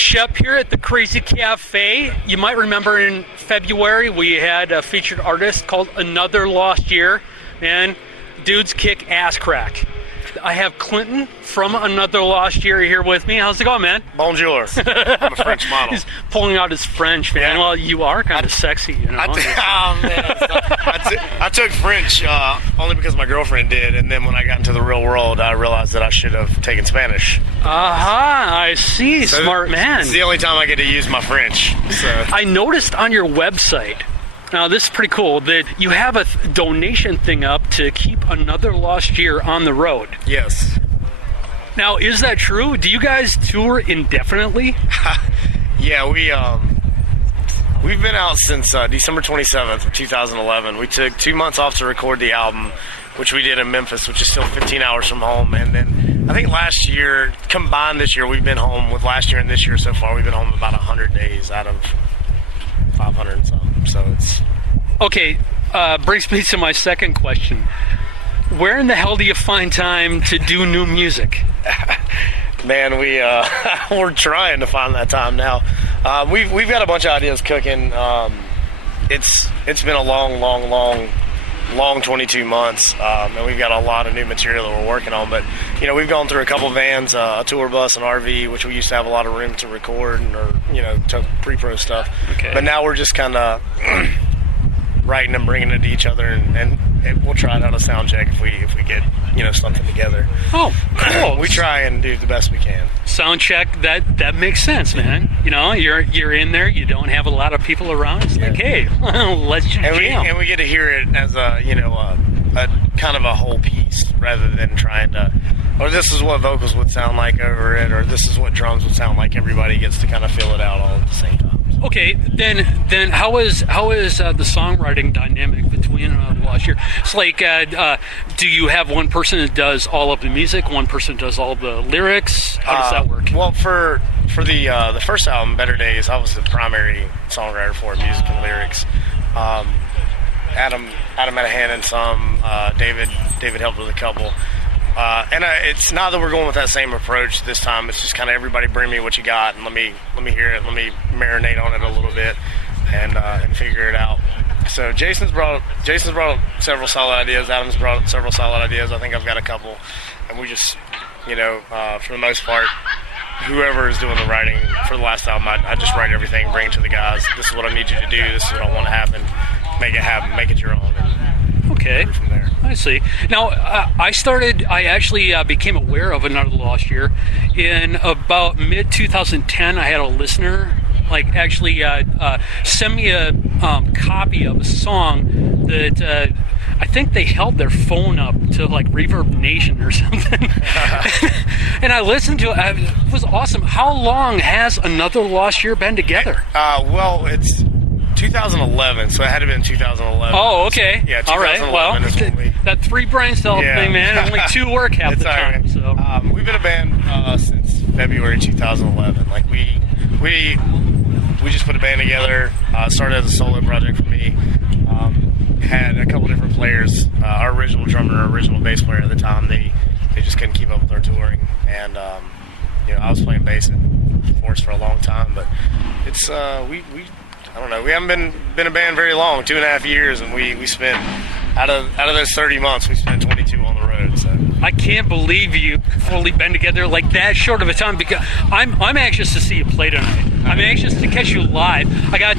Shep here at the Krazee Kafe. You might remember in February we had a featured artist called Another Lost Year. Man, dudes kick ass crack. I have Clinton from Another Lost Year here with me. How's it going, man? Bonjour. I'm a French model. He's pulling out his French, man. Yeah. Well, you are kind of sexy, you know. I took French only because my girlfriend did, and then when I got into the real world, I realized that I should have taken Spanish. I see. So smart man. It's the only time I get to use my French. So I noticed on your website, now this is pretty cool, that you have a donation thing up to keep Another Lost Year on the road. Yes. Now, is that true? Do you guys tour indefinitely? Yeah, we've been out since December 27th of 2011. We took 2 months off to record the album, which we did in Memphis, which is still 15 hours from home. And then I think last year, combined this year, we've been home with last year and this year so far. We've been home about 100 days out of 500 and something. So it's okay. Brings me to my second question. Where in the hell do you find time to do new music? Man, we're trying to find that time now. We've got a bunch of ideas cooking. It's been a long 22 months, and we've got a lot of new material that we're working on. But we've gone through a couple vans, a tour bus, an RV, which we used to have a lot of room to record or to pre-pro stuff. Okay. But now we're just kind of writing and bringing it to each other, and we'll try it on a sound check if we get something together. Oh, cool. We try and do the best we can. Sound check, that makes sense, man. You're in there, you don't have a lot of people around. It's like, hey, let's jam. And we get to hear it as a kind of a whole piece rather than trying to, or this is what vocals would sound like over it, or this is what drums would sound like. Everybody gets to kind of feel it out all at the same time. Okay, then how is the songwriting dynamic between Another Lost Year? It's like, do you have one person that does all of the music, one person does all of the lyrics? How does that work? Well, for the first album, Better Days, I was the primary songwriter for music and lyrics. Adam had a hand in some. David helped with a couple. And it's not that we're going with that same approach this time. It's just kind of everybody bring me what you got and let me hear it. Let me marinate on it a little bit and figure it out. So Jason's brought several solid ideas. Adam's brought several solid ideas. I think I've got a couple, and we just for the most part, whoever is doing the writing for the last album, I just write everything, bring it to the guys. This is what I need you to do. This is what I want to happen. Make it happen. Make it your own. Okay, I see. Now, I actually became aware of Another Lost Year in about mid-2010. I had a listener, send me a copy of a song that I think they held their phone up to, Reverb Nation or something. And I listened to it. It was awesome. How long has Another Lost Year been together? Well, it's 2011, so it had to have been 2011. Oh, okay. Yeah, 2011. All right. Well, that three brain cell thing, man. Only two work half the time. Right. So we've been a band since February 2011. We just put a band together. Started as a solo project for me. Had a couple different players. Our original drummer, our original bass player at the time, they just couldn't keep up with our touring, and I was playing bass and force for a long time, but it's I don't know. We haven't been a band very long, 2.5 years, and we spent out of those 30 months, we spent 22 on the road. So I can't believe you've fully been together like that short of a time. Because I'm anxious to see you play tonight. I'm anxious to catch you live. I got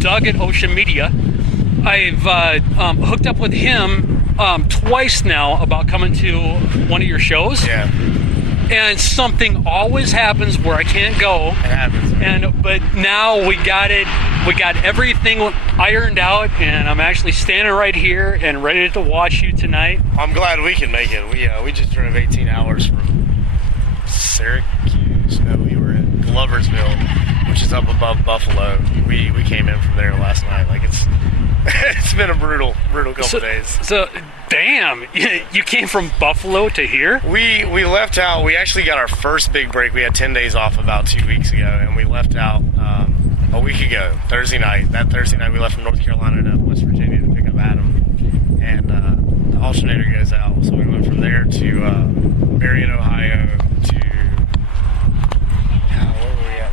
Doug at Ocean Media. I've hooked up with him twice now about coming to one of your shows. Yeah. And something always happens where I can't go. It happens. But now we got it. We got everything ironed out, and I'm actually standing right here and ready to watch you tonight. I'm glad we can make it. We just drove 18 hours from Syracuse. No, we were in Gloversville, which is up above Buffalo. We came in from there last night. It's been a brutal couple days. So, damn, you came from Buffalo to here? We left out. We actually got our first big break. We had 10 days off about 2 weeks ago, and we left out a week ago, Thursday night. That Thursday night, we left from North Carolina to West Virginia to pick up Adam, and the alternator goes out. So we went from there to Marion, Ohio, to where were we at?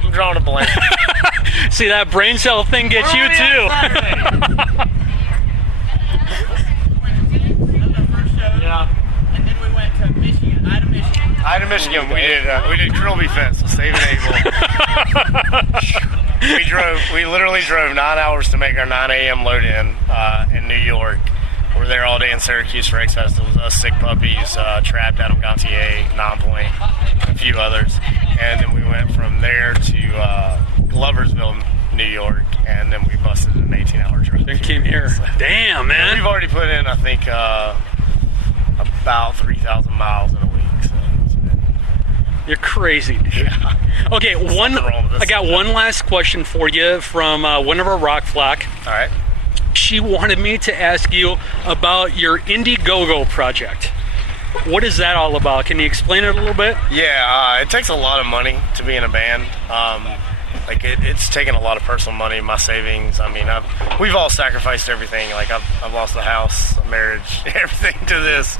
Yep, I'm drawing a blank. See, that brain cell thing gets you too. Yeah. And then we went to Michigan, Ida, Michigan. We did Grill Be Fest, Save and Able. We literally drove 9 hours to make our 9 a.m. load in New York. We were there all day in Syracuse for X Fest. It was us, Sick Puppies, Trapped, Adam Gontier, Nonpoint, a few others. And then we went from there to Gloversville, New York, and then we busted an 18-hour drive. Then came here. Damn, man. We've already put in, I think, about 3,000 miles in a week. So it's been, You're crazy, dude. yeah. Okay, I got one last question for you from one of our rock flock. All right. She wanted me to ask you about your Indiegogo project. What is that all about? Can you explain it a little bit? Yeah, it takes a lot of money to be in a band. Like it's taken a lot of personal money, my savings. I mean, we've all sacrificed everything. Like I've lost a house, a marriage, everything to this.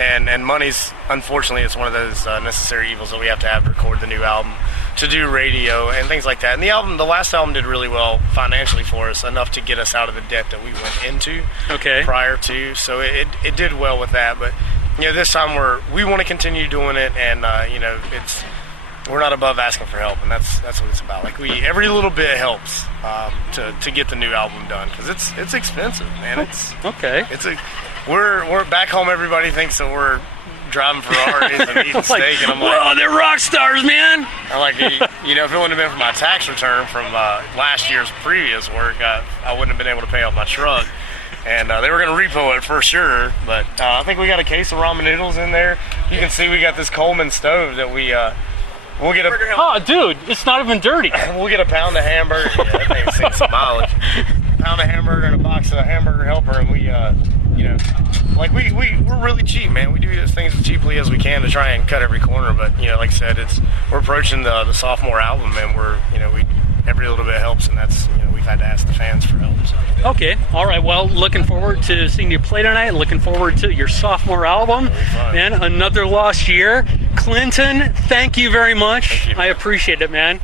And money's, unfortunately, it's one of those necessary evils that we have to record the new album, to do radio and things like that. And the last album did really well financially for us, enough to get us out of the debt that we went into prior to. So it did well with that. But this time we want to continue doing it, and we're not above asking for help, and that's what it's about. Like every little bit helps to get the new album done, because it's expensive, man. We're back home. Everybody thinks that we're driving Ferraris and eating steak, and I'm like, whoa, they're rock stars, man. I'm like, if it wouldn't have been for my tax return from last year's previous work, I wouldn't have been able to pay off my truck. And they were going to repo it for sure, but I think we got a case of ramen noodles in there. You can see we got this Coleman stove that we'll get Oh, dude, it's not even dirty. We'll get a pound of hamburger. Yeah, that thing's seen some mileage. Pound of hamburger and a box of Hamburger Helper, and we're really cheap, man. We do these things as cheaply as we can to try and cut every corner. But like I said, we're approaching the sophomore album, and every little bit helps, and that's we've had to ask the fans for help. So. Okay, all right. Well, looking forward to seeing you play tonight. Looking forward to your sophomore album, man. Another lost year. Clinton, thank you very much. Thank you, I appreciate it, man.